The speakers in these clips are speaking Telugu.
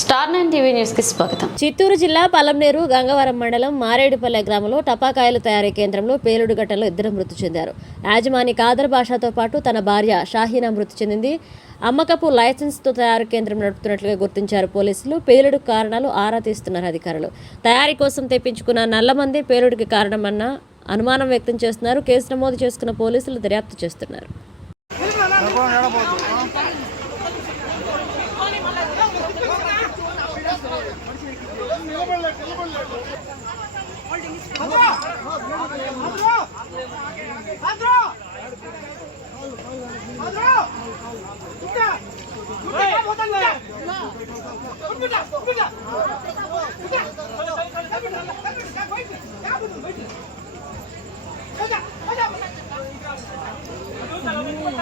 స్టార్ నైన్ టీవీ న్యూస్కి స్వాగతం. చిత్తూరు జిల్లా పలంనేరు గంగవరం మండలం మారేడుపల్లె గ్రామంలో టపాకాయల తయారీ కేంద్రంలో పేలుడు ఘటనలో ఇద్దరు మృతి చెందారు. యాజమాని కాదర్ భాషతో పాటు తన భార్య షాహీనా మృతి చెందింది. అమ్మకపు లైసెన్స్తో తయారు కేంద్రం నడుపుతున్నట్లుగా గుర్తించారు పోలీసులు. పేలుడు కారణాలు ఆరా తీస్తున్నారు అధికారులు. తయారీ కోసం తెప్పించుకున్న నల్లమంది పేలుడికి కారణమన్న అనుమానం వ్యక్తం చేస్తున్నారు. కేసు నమోదు చేసుకున్న పోలీసులు దర్యాప్తు చేస్తున్నారు. ನಿಲ್ಲಬಲ್ಲ ಚಲಬಲ್ಲ ಹೋಲ್ಡಿಂಗ್ ಇಸ್ ಆದ್ರೋ ಆದ್ರೋ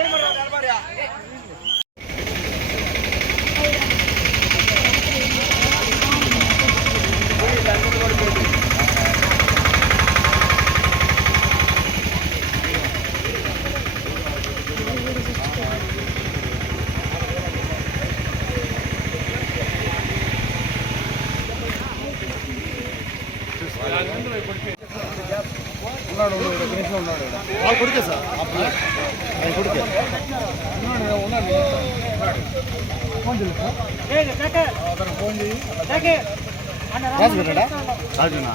ஏன் பண்ணுறாங்க వాళ్ళ కొడుకే సార్ ఆయన కొడుకే రాజు పెట్టాడా రాజునా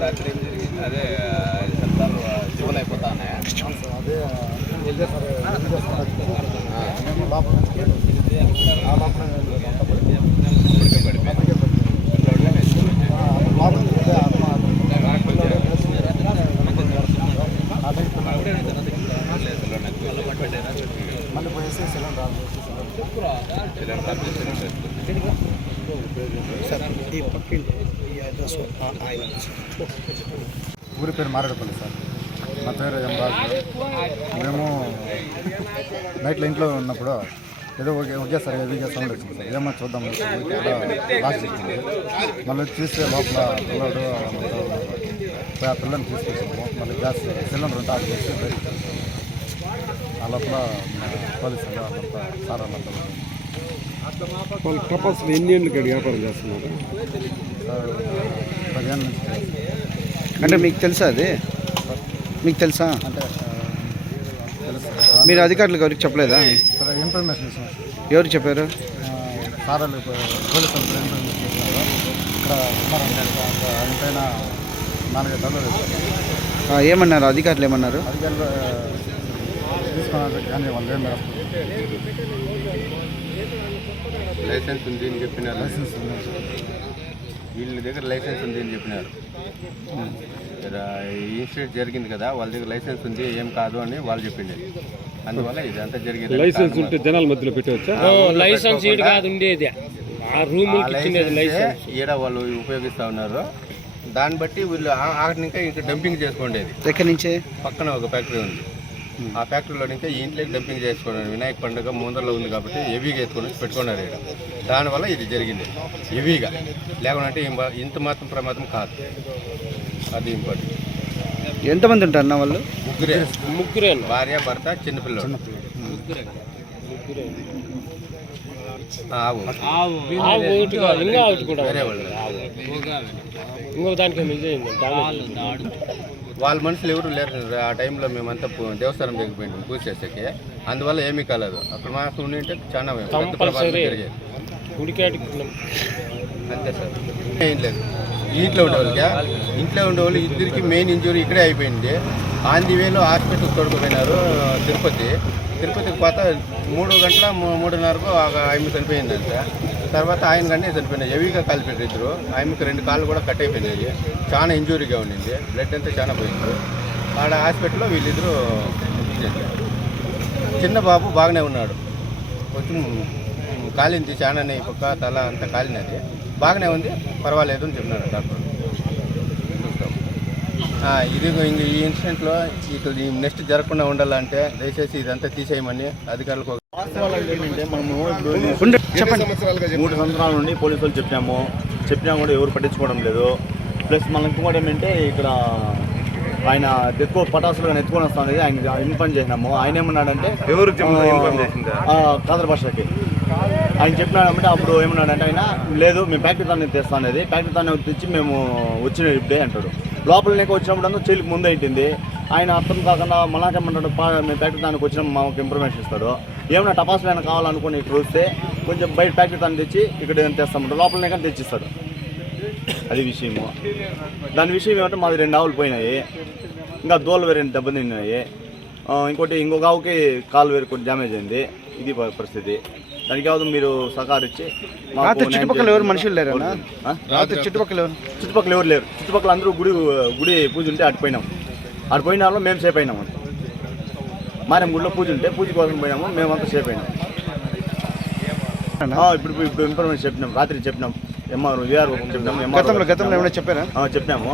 రాత్రి ఏం జరిగింది అదే శబ్దాలు శివులు అయిపోతా ఉన్నాయా అదే ఇదే సార్ ఇదే సార్ మేము లోపల నుంచి ఆ లోపల అంతా పడి- ఇప్పటికే పడిపోయింది అప్పటికే పడిపోయింది. ఆ, లోపల నుంచి అదే ఆత్మ ఆ టైం మళ్ళీ పోయేసి సిలిండర్ ఆన్ చేసి సిలిండర్ ఊరి పేరు మారేడుపల్లి సార్. నా పేరు ఎం రాజు మేము నైట్లో ఇంట్లో ఉన్నప్పుడు ఏదో ఒకే ఒకేసారి హెవీగా సౌండ్ వచ్చింది సార్. ఏమో చూద్దాం లాస్ట్ వచ్చింది మళ్ళీ చూస్తే లోపల పిల్లడు పిల్లల్ని తీసుకొచ్చాము మళ్ళీ గ్యాస్ సిలిండర్ ఉంటే ఆఫ్ చేసి ఆ లోపల మన పోలీసులు వాళ్ళంతా సార్ వాళ్ళంతా ఉన్నారు. వాళ్ళు టపాస్ ఎన్ని ఏళ్ళకి వ్యాపారం చేస్తున్నారు? సార్ పదిహేను. అంటే మీకు తెలుసా అది? మీకు తెలుసా? అంటే. మీరు అధికారులకు ఎవరికి చెప్పలేదా? ఇన్ఫర్మేషన్ ఎవరు చెప్పారు? పోలీసు వాళ్ళు ఇన్ఫర్మేషన్ ఇక్కడ ఉన్నారంటే నాలుగైదు ఏమన్నారు? అధికారులు ఏమన్నారు? అధికారులు తీసుకున్నారు కానీ వాళ్ళు ఏం మేడం లైసెన్స్ ఉంది అని చెప్పినారు. లైసెన్స్ ఉంది. వీళ్ళ దగ్గర లైసెన్స్ ఉంది అని చెప్పినారు. ఇన్సిడెంట్ జరిగింది కదా వాళ్ళ దగ్గర లైసెన్స్ ఉంది ఏం కాదు అని వాళ్ళు చెప్పింది. అందువల్ల ఇదంతా జరిగింది లైసెన్స్ ఉంటే జనాల మధ్యలో పెట్టవచ్చా? లైసెన్స్ ఈడు కాదు ఉండేది. ఆ రూమ్ లైసెన్స్ ఈడ వాళ్ళు ఉపయోగిస్తా ఉన్నారు. దాన్ని బట్టి వీళ్ళు ఆ- ఇంకా ఇంకా డంపింగ్ చేసుకోండేది. ఎక్కడి నుంచే? పక్కన ఒక ఫ్యాక్టరీ ఉంది. ఆ ఫ్యాక్టరీలో ఇంకా ఈ ఇంట్లోకి డంపింగ్ చేసుకున్నారు వినాయక పండుగ ముందరలో ఉంది కాబట్టి హెవీగా ఎత్తుకొని పెట్టుకున్నారు ఇక్కడ దానివల్ల ఇది జరిగింది. హెవీగా. లేకుంటే ఇంత- ఇంత మాత్రం ప్రమాదం కాదు. అది ఇంపార్టెంట్. ఎంతమంది ఉంటారు అన్న వాళ్ళు? ముగ్గురే. ముగ్గురే భార్య భర్త చిన్నపిల్లలు ఆ, ఆవు. ఆ ఒకటి కాదు. ఇంకా ఒకటి కూడా వేరే వాళ్ళు. ఇంకొక దానికి మిగిలింది వాళ్ళ మనుషులు ఎవరు లేరు ఆ టైంలో మేమంతా దేవస్థానం దగ్గర పోయింది పూజ చేసేకి. అందువల్ల ఏమీ కాలేదు. అక్కడ మాకు ఉండింటే చాలా పెద్ద ప్రమాదం జరిగేది. అంతే సార్. ఏం లేదు. ఇంట్లో ఉండేవాళ్ళకి ఇంట్లో ఉండేవాళ్ళు ఇద్దరికి మెయిన్ ఇంజురీ ఇక్కడే అయిపోయింది. ఆన్ ది వేలో హాస్పిటల్ తోడుకుపోయినారు తిరుపతి. తిరుపతికి పోతే మూడు గంటల మూ- మూడున్నరకు ఆ- ఆమె చనిపోయింది తర్వాత ఆయన కంటే చనిపోయినాయి. హెవీగా కాలిపోయారు ఇద్దరు. ఆమెకు రెండు కాళ్ళు కూడా కట్ అయిపోయినాయి. చాలా ఇంజూరీగా ఉండింది. బ్లడ్ అంతా చాలా పోయింది. ఆడ హాస్పిటల్లో వీళ్ళిద్దరూ చిన్న బాబు బాగానే ఉన్నాడు. కొంచెం కాలింది చాలానే పక్క తల అంతా కాలినది. బాగానే ఉంది పర్వాలేదు అని చెప్పినాడు డాక్టర్. ఇది ఇంక ఈ ఇన్సిడెంట్లో ఇటు నెక్స్ట్ జరగకుండా ఉండాలంటే దయచేసి ఇదంతా తీసేయమని అధికారులకు మూడు సంవత్సరాల నుండి పోలీసు వాళ్ళు చెప్పినాము. చెప్పినా కూడా ఎవరు పట్టించుకోవడం లేదు. ప్లస్ మనకి ఇంకోటి ఏమంటే ఇక్కడ ఆయన ఎక్కువ పటాసులు కానీ ఎత్తుకొని వస్తుంది. ఆయన ఇన్ఫార్మ్ చేసినాము. ఆయన ఏమన్నాడంటే ఎవరు ఇన్ఫార్మ్ చేసింది? కాదర్ భాషకి. ఆయన చెప్పినాడంటే అప్పుడు ఏమన్నాడంటే ఆయన లేదు మేము ఫ్యాక్టరీ తానే తెస్తాం అనేది. ఫ్యాక్టరీ తానే తెచ్చి మేము వచ్చిన ఇప్పుడే అంటాడు. లోపల నీకు వచ్చినప్పుడు అంతా చెల్లికి ముందు అయింది ఆయన అర్థం కాకుండా మనాకేమంటాడు మేము ఫ్యాక్టరీ దానికి వచ్చిన మాకు ఇన్ఫర్మేషన్ ఇస్తాడు. ఏమైనా టపాసులు అయినా కావాలనుకుని ఇక్కడ వస్తే కొంచెం బయట ఫ్యాక్టరీ తాను తెచ్చి ఇక్కడ తెస్తామంటాడు లోపలనే కానీ తెచ్చిస్తాడు. అది విషయము. దాని విషయం ఏమంటే మాది రెండు ఆవులు పోయినాయి. ఇంకా దోలు వేరే దెబ్బతిన్నాయి ఇంకోటి ఇంకొక ఆవుకి కాలు వేరు కొంచెం డ్యామేజ్ అయింది. ఇది పరిస్థితి. దానికి కాదు మీరు సహకరించి రాత్రి చుట్టుపక్కల ఎవరు మనుషులు లేరన్నా ఆ? రాత్రి చుట్టుపక్కల ఎవరు? చుట్టుపక్కల ఎవరు లేరు. చుట్టుపక్కల అందరూ గుడి గుడి పూజ ఉంటే అటు పోయినాం. అటు పోయిన వాళ్ళు మేము సేపు అయినాము మారేం గుడిలో పూజ ఉంటే పూజ కోసం పోయినాము మేమంతా సేపు అయినాం. ఆ, ఇప్పుడు ఇప్పుడు ఇన్ఫర్మేషన్ చెప్పినాం. రాత్రి చెప్పినాం. ఎంఆర్ విఆర్ చెప్పినాం. గతంలో గతంలో ఏమైనా చెప్పారా? చెప్పినాము.